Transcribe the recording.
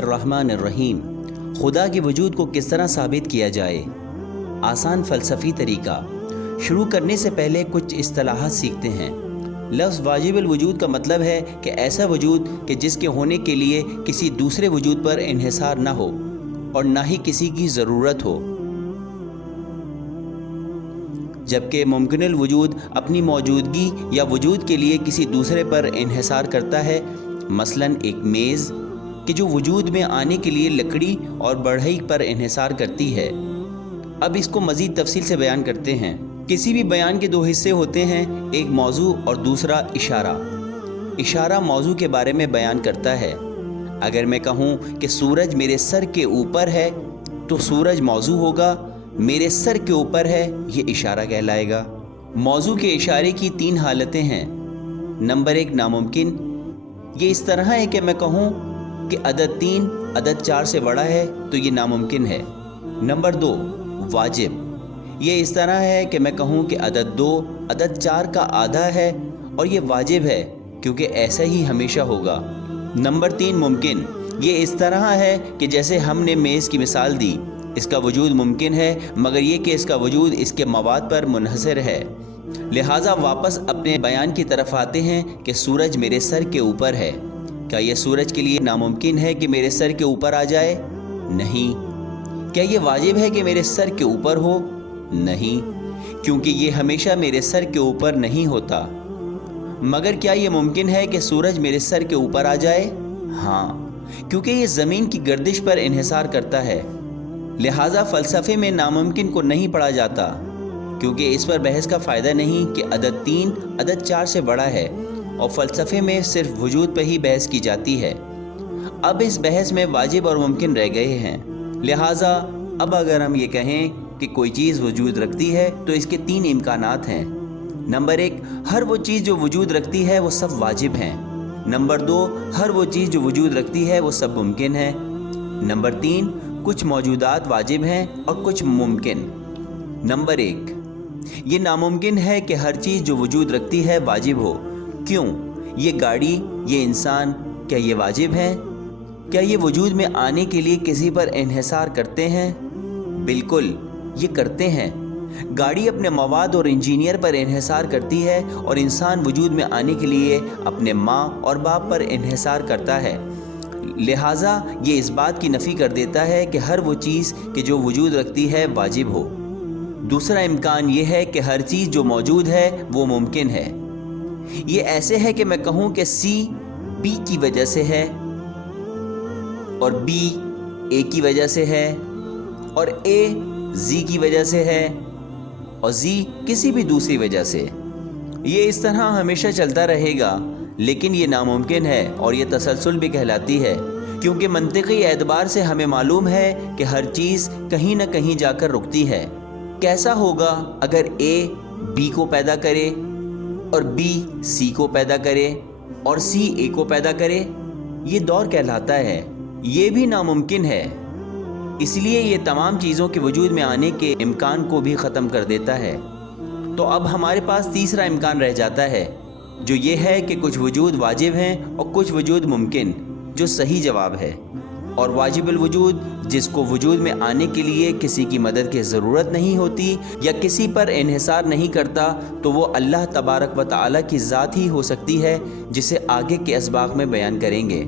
बिस्मिल्लाहिर्रहमानिर्रहीम। खुदा के वजूद को किस तरह साबित किया जाए। आसान फ़लसफ़ी तरीका। शुरू करने से पहले कुछ इस्तिलाहात सीखते हैं। लफ्ज़ वाजिबुल वजूद का मतलब है कि ऐसा वजूद कि जिसके होने के लिए किसी दूसरे वजूद पर इन्हिसार न हो और ना ही किसी की ज़रूरत हो, जबकि मुमकिनुल वजूद अपनी मौजूदगी या वजूद के लिए किसी दूसरे पर इन्हिसार करता है। मसलन एक मेज़ कि जो वजूद में आने के लिए लकड़ी और बढ़ई पर इन्हिसार करती है। अब इसको मज़ीद तफसील से बयान करते हैं। किसी भी बयान के दो हिस्से होते हैं, एक मौजू और दूसरा इशारा। इशारा मौजू के बारे में बयान करता है। अगर मैं कहूँ कि सूरज मेरे सर के ऊपर है तो सूरज मौजू होगा, मेरे सर के ऊपर है ये इशारा कहलाएगा। मौजू के इशारे की 3 हालतें हैं। नंबर 1 नामुमकिन। ये इस तरह है कि मैं कहूँ कि अदद 3 अदद 4 से बड़ा है तो ये नामुमकिन है। नंबर 2 वाजिब। ये इस तरह है कि मैं कहूँ कि अदद 2 अदद 4 का आधा है और ये वाजिब है क्योंकि ऐसा ही हमेशा होगा। नंबर 3 मुमकिन। ये इस तरह है कि जैसे हमने मेज़ की मिसाल दी, इसका वजूद मुमकिन है मगर ये कि इसका वजूद इसके मवाद पर मुनहसर है। लिहाजा वापस अपने बयान की तरफ आते हैं कि सूरज मेरे सर के ऊपर है। क्या यह सूरज के लिए नामुमकिन है कि मेरे सर के ऊपर आ जाए? नहीं। क्या ये वाजिब है कि मेरे सर के ऊपर हो? नहीं, क्योंकि ये हमेशा मेरे सर के ऊपर नहीं होता। मगर क्या ये मुमकिन है कि सूरज मेरे सर के ऊपर आ जाए? हाँ, क्योंकि ये ज़मीन की गर्दिश पर इन्हिसार करता है। लिहाजा फ़लसफ़े में नामुमकिन को नहीं पढ़ा जाता क्योंकि इस पर बहस का फ़ायदा नहीं कि अदद 3 अदद 4 से बड़ा है, और फ़लसफ़े में सिर्फ वजूद पर ही बहस की जाती है। अब इस बहस में वाजिब और मुमकिन रह गए हैं। लिहाजा अब अगर हम ये कहें कि कोई चीज़ वजूद रखती है तो इसके 3 इम्कानात हैं। नंबर 1, हर वो चीज़ जो वजूद रखती है वो सब वाजिब हैं। नंबर 2, हर वो चीज़ जो वजूद रखती है वो सब मुमकिन है। नंबर 3, कुछ मौजूदात वाजिब हैं और कुछ मुमकिन। नंबर 1, ये नामुमकिन है कि हर चीज़ जो वजूद रखती है वाजिब हो। क्यों? ये गाड़ी, ये इंसान, क्या ये वाजिब हैं? क्या ये वजूद में आने के लिए किसी पर इन्हिसार करते हैं? बिल्कुल, ये करते हैं। गाड़ी अपने मवाद और इंजीनियर पर इन्हिसार करती है और इंसान वजूद में आने के लिए अपने माँ और बाप पर इन्हिसार करता है। लिहाजा ये इस बात की नफ़ी कर देता है कि हर वो चीज़ कि जो वजूद रखती है वाजिब हो। दूसरा इम्कान ये है कि हर चीज़ जो मौजूद है वो मुमकिन है। ये ऐसे है कि मैं कहूँ कि C B की वजह से है और B A की वजह से है और A Z की वजह से है और Z किसी भी दूसरी वजह से। ये इस तरह हमेशा चलता रहेगा, लेकिन ये नामुमकिन है और ये तसलसल भी कहलाती है क्योंकि मंतिकी एतबार से हमें मालूम है कि हर चीज़ कहीं ना कहीं जाकर रुकती है। कैसा होगा अगर A B को पैदा करे और B C को पैदा करे और C A को पैदा करे? ये दौर कहलाता है। ये भी नामुमकिन है। इसलिए ये तमाम चीज़ों के वजूद में आने के इम्कान को भी ख़त्म कर देता है। तो अब हमारे पास तीसरा इम्कान रह जाता है, जो ये है कि कुछ वजूद वाजिब हैं और कुछ वजूद मुमकिन, जो सही जवाब है। और वाजिबुल वजूद जिसको वजूद में आने के लिए किसी की मदद की ज़रूरत नहीं होती या किसी पर इन्हिसार नहीं करता, तो वो अल्लाह तबारक व तआला की ज़ात ही हो सकती है, जिसे आगे के असबाक में बयान करेंगे।